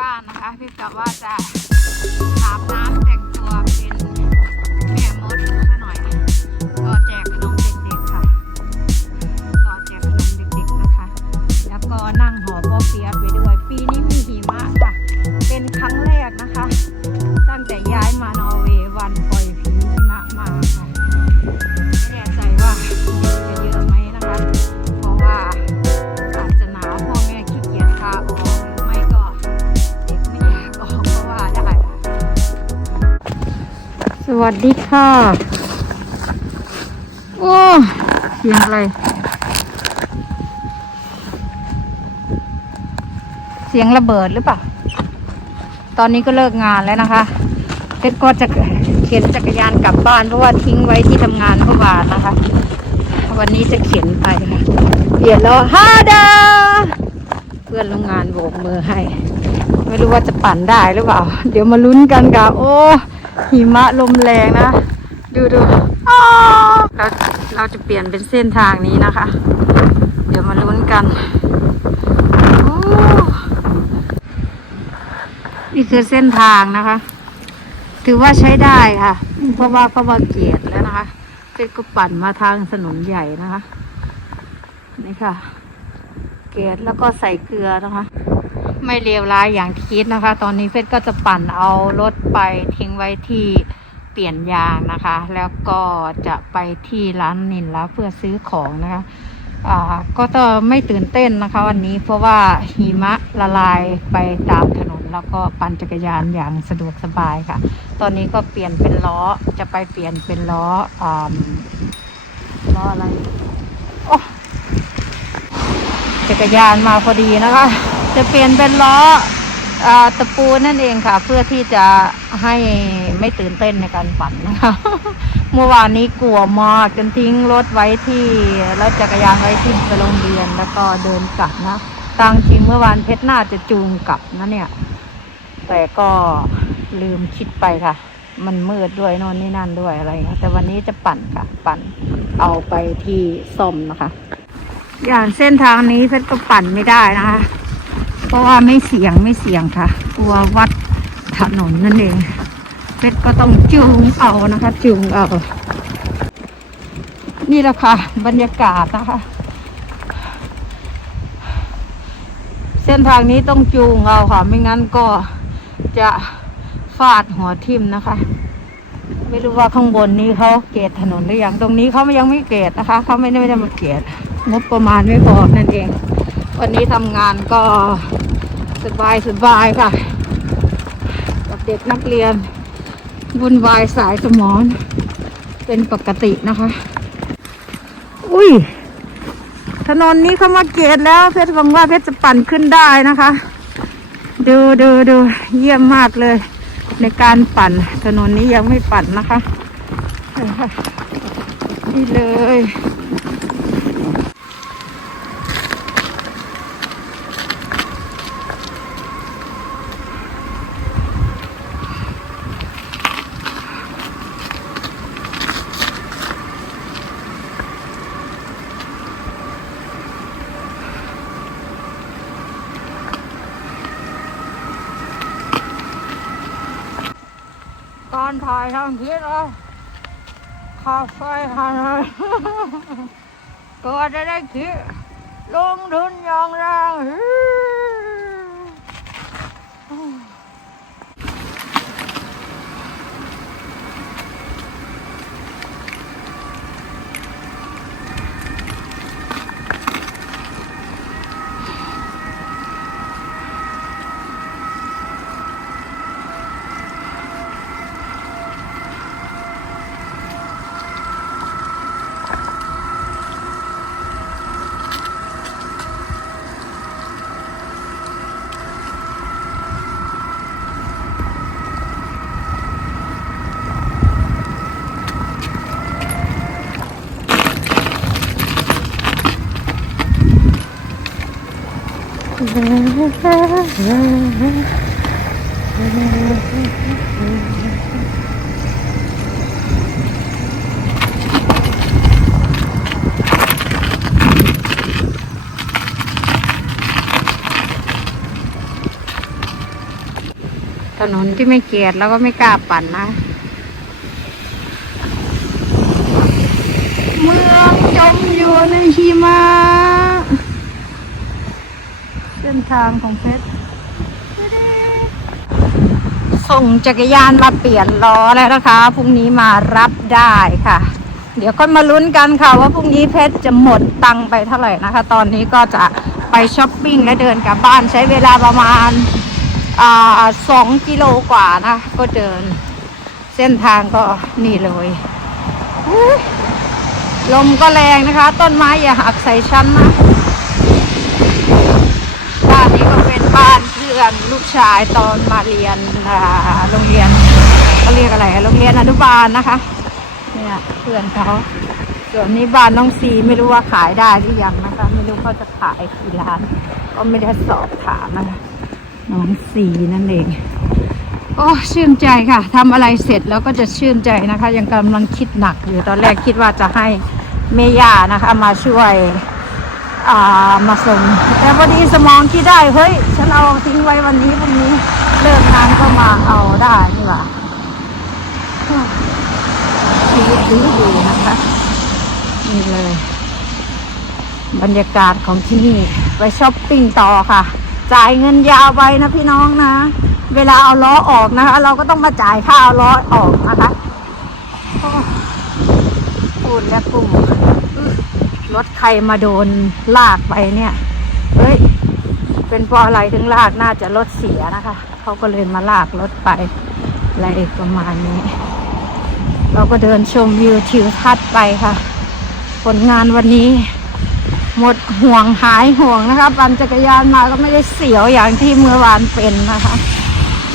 บ้านนะคะ พี่กะว่าจะอาบน้ำแต่งตัวเป็นแม่มด วัสดีค่ะ โอ้เสียงอะไร เสียงระเบิดหรือเปล่า ตอนนี้ก็เลิกงานแล้วนะคะเพชรก็จะเข็นจักรยานกลับบ้านเพราะว่าทิ้งไว้ที่ทำงานเมื่อวานนะคะ วันนี้จะเข็นไปค่ะเปลี่ยนแล้วฮาดาเพื่อนโรงงานโบกมือให้ ไม่รู้ว่าจะปั่นได้หรือเปล่า เดี๋ยวมาลุ้นกันค่ะ โอ้ หิมะลมแรงนะ ดูดูเราเราจะเปลี่ยนเป็นเส้นทางนี้นะคะ เดี๋ยวมาลุ้นกันนี่คือเส้นทางนะคะ ถือว่าใช้ได้ค่ะ เพราะว่าเขามาเกียรแล้วนะคะเป็นก็ปั่นมาทางถนนใหญ่นะคะนี่ค่ะ เกรดแล้วก็ใส่เกลือนะคะ ไม่เลวร้ายอย่างที่คิดนะคะ ตอนนี้เฟสก็จะปั่นเอารถไปทิ้ง ไว้ที่เปลี่ยนยางนะคะ แล้วก็จะไปที่ร้านนินแล้วเพื่อซื้อของนะคะอ่าก็จะไม่ตื่นเต้นนะคะ วันนี้เพราะว่าหิมะละลายไปตามถนน แล้วก็ปั่นจักรยานอย่างสะดวกสบายค่ะ ตอนนี้ก็เปลี่ยนเป็นล้อจะไปเปลี่ยนเป็นล้ออ่าล้ออะไรโอ้จักรยานมาพอดีนะคะ จะเปลี่ยนเป็นล้อ ตะปูนั่นเองค่ะ เพื่อที่จะให้ไม่ตื่นเต้นในการปั่นนะคะ เมื่อวานนี้กลัวมากจนทิ้งรถไว้ที่รถจักรยานไว้ที่ไปโรงเรียนแล้วก็เดินกลับนะตามจริงเมื่อวานเพชรน่าจะจูงกลับนะเนี่ย แต่ก็ลืมคิดไปค่ะ มันมืดด้วยน่นนี่นั่นด้วยอะไรเงี้ยแต่วันนี้จะปั่นค่ะ ปั่นเอาไปที่ส้มนะคะ อย่างเส้นทางนี้เพชรก็ปั่นไม่ได้นะคะ เพราะว่าไม่เสี่ยงไม่เสี่ยงค่ะกลัววัดถนนนั่นเองเพชรก็ต้องจูงเอานะคะจูงเอานี่แหละค่ะ บรรยากาศนะคะ เส้นทางนี้ต้องจูงเอาค่ะ ไม่งั้นก็จะฟาดหัวทิ่มนะคะ ไม่รู้ว่าข้างบนนี้เขาเกตถนนหรือยังตรงนี้เขายังไม่เกตนะคะเขาไม่ได้ไม่ได้มาเกตงบประมาณไม่พอนั่นเอง วันนี้ทำงานก็สบายสบายค่ะ กับเด็กนักเรียนวุ่นวายสายสมองเป็นปกตินะคะ อุ้ย ถนนนี้เขามาเกตแล้วเพชรหวังว่าเพชรจะปั่นขึ้นได้นะคะ ดูดูดูเยี่ยมมากเลย ในการปั่นถนนนี้ยังไม่ปั่นนะคะ นี่เลยายทำคลิปเอาคาไฟทาหน่อยก็จะได้คิดลงทุนอย่างแร ถนนที่ไม่เกียดแล้วก็ไม่กล้าปั่นนะ เมืองจมอยู่ในหิมะ ส้นทางของเพชรส่งจักรยานมาเปลี่ยนล้อแล้วนะคะพรุ่งนี้มารับได้ค่ะ เดี๋ยวก็มาลุ้นกันค่ะว่าพรุ่งนี้เพชรจะหมดตังไปเท่าไหร่นะคะ ตอนนี้ก็จะไปช้อปปิ้งและเดินกลับบ้านใช้เวลาประมาณสองกิโลกว่านะ ก็เดิน เส้นทางก็นี่เลยอุ๊ยลมก็แรงนะคะ ต้นไม้อย่าหักใส่ชั้นนะ บ้านนี้ก็เป็นบ้านเพื่อนลูกชายตอนมาเรียนโรงเรียนเขาเรียกอะไรโรงเรียนอนุบาลนะคะเนี่ยเพื่อนเขาส่วนนี้บ้านน้องซีไม่รู้ว่าขายได้หรือยังนะคะ ไม่รู้เขาจะขายกี่ล้าน ก็ไม่ได้สอบถามนะคะน้องซีนั่นเองโอ้ชื่นใจค่ะทำอะไรเสร็จแล้วก็จะชื่นใจนะคะ ยังกำลังคิดหนักอยู่ตอนแรกคิดว่าจะให้เมย่านะคะ มาช่วย มาส่ง แต่พอดีสมองคิดได้ เฮ้ย ฉันเอาทิ้งไว้วันนี้พรุ่งนี้เลิกงานก็มาเอาได้นี่หว่าชีวิตดีดีนะคะนี่เลย บรรยากาศของที่นี่ ไปช้อปปิ้งต่อค่ะ จ่ายเงินยาวไปนะพี่น้องนะ เวลาเอาล้อออกนะคะ เราก็ต้องมาจ่ายค่าเอาล้อออกนะคะโอ้พูดแล้วกลุ่ม รถใครมาโดนลากไปเนี่ย เฮ้ย เป็นเพราะอะไรถึงลากน่าจะรถเสียนะคะ เขาก็เลยมาลากรถไปอะไรประมาณนี้ เราก็เดินชมวิวทิวทัศน์ไปค่ะ ผลงานวันนี้ หมดห่วงหายห่วงนะคะปั่นจักรยานมาก็ไม่ได้เสียวอย่างที่เมื่อวานเป็นนะคะ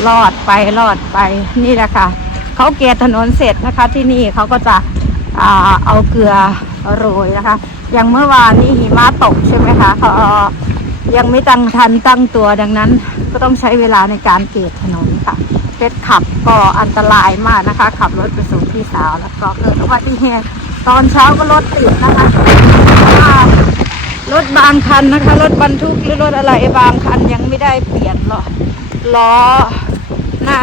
รอดไปรอดไปนี่แหละค่ะเขาเกลียถนนเสร็จนะคะ ที่นี่เขาก็จะอเอาเกลือ โรยนะคะ อย่างเมื่อวานนี้หิมะตกใช่ไหมคะเขายังไม่ตั้งทันตั้งตัวดังนั้น ก็ต้องใช้เวลาในการเกลียรถนนค่ะเพชรขับก็อันตรายมากนะคะ ขับรถไปส่งพี่สาวแล้วก็เกิดอุบัติเหตุตอนเช้าก็รถติดนะคะรถบางคันนะคะ รถบรรทุกหรือรถอะไรบางคันยังไม่ได้เปลี่ยนหรอกล้อหน้า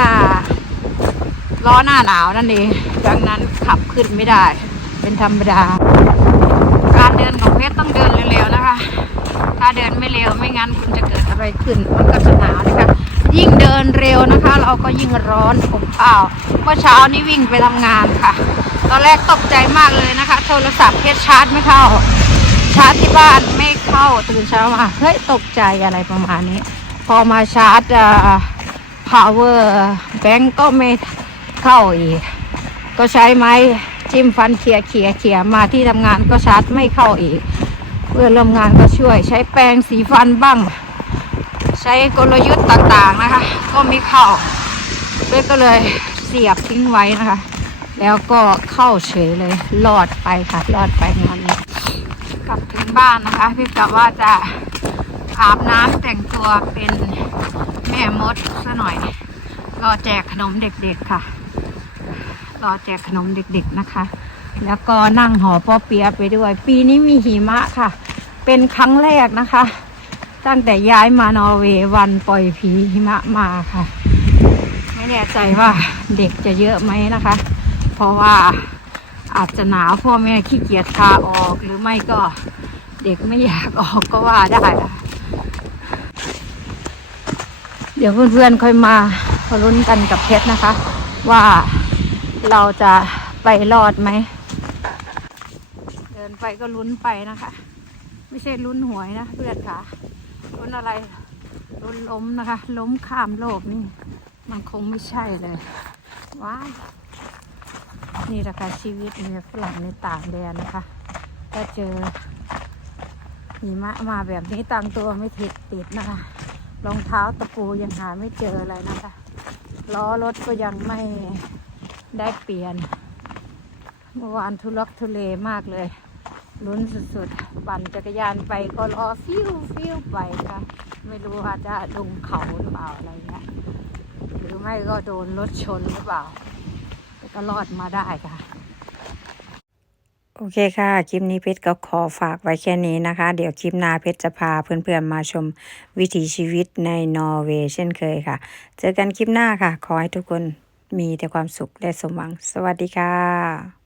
ล้อหน้าหนาวนั่นเองดังนั้นขับขึ้นไม่ได้ เป็นธรรมดา การเดินของเพชรต้องเดินเร็วๆนะคะ ถ้าเดินไม่เร็วไม่งั้นคุณจะเกิดอะไรขึ้น มันก็จะหนาวนะคะ ยิ่งเดินเร็วนะคะ เราก็ยิ่งร้อนอบอ้าวเมื่อเช้านี้วิ่งไปทำงานค่ะ ตอนแรกตกใจมากเลยนะคะ โทรศัพท์เพชรชาร์จไม่เข้า ชาร์จที่บ้านไม่เข้าตื่นเช้ามาเฮ้ยตกใจอะไรประมาณนี้ พอมาชาร์จอ่า power bank ก็ไม่เข้าอีก ก็ใช้ไม้ จิ้มฟันเขี่ยเขี่ยเขี่ยมาที่ทำงานก็ชาร์จไม่เข้าอีก เพื่อนร่วมงานก็ช่วย ใช้แปรงสีฟันบ้าง ใช้กลยุทธ์ต่างๆนะคะ ก็ไม่เข้าเพื่อนก็เลยเสียบทิ้งไว้นะคะ แล้วก็เข้าเฉยเลยรอดไปค่ะรอดไปงานนี้กลับถึงบ้านนะคะ พี่กะว่าจะอาบน้ำแต่งตัวเป็นแม่มดซะหน่อยรอแจกขนมเด็กๆค่ะ รอแจกขนมเด็กๆนะคะ แล้วก็นั่งหอป้อเปียะไปด้วย ปีนี้มีหิมะค่ะ เป็นครั้งแรกนะคะ ตั้งแต่ย้ายมานอร์เวย์วันปล่อยผีหิมะมาค่ะ ไม่แน่ใจว่าเด็กจะเยอะไหมนะคะ เพราะว่าอาจจะหนาวพ่อแม่ขี้เกียจพาออกหรือไม่ก็เด็กไม่อยากออกก็ว่าได้ค่ะเดี๋ยวเพื่อนๆค่อยมาลุ้นกันกับเพชรนะคะ ว่า เราจะไปรอดไหม เดินไปก็ลุ้นไปนะคะ ไม่ใช่ลุ้นหวยนะเพื่อนค่ะลุ้นอะไรลุ้นล้มนะคะ ล้มข้ามโลกนี่ มันคงไม่ใช่เลย ว้ายนี่แหละค่ะชีวิตเนี่ยฝรั่งในต่างแดนนะคะถ้าเจอหิมะมาแบบนี้ตังตัวไม่ติดติดนะคะรองเท้าตะปูยังหาไม่เจออะไรนะคะล้อรถก็ยังไม่ ได้เปลี่ยน เมื่อวานทุลักทุเลมากเลย ลุ้นสุดๆ ปั่นจักรยานไปก็รอฟิวฟิวไปค่ะ ไม่รู้ว่าจะลงเขาหรือเปล่าอะไรเงี้ย หรือไม่ก็โดนรถชนหรือเปล่าแต่ก็รอดมาได้ค่ะโอเคค่ะ คลิปนี้เพชรก็ขอฝากไว้แค่นี้นะคะ เดี๋ยวคลิปหน้าเพชรจะพาเพื่อนๆมาชมวิถีชีวิตในนอร์เวย์เช่นเคยค่ะ เจอกันคลิปหน้าค่ะ ขอให้ทุกคน มีแต่ความสุขและสมหวัง สวัสดีค่ะ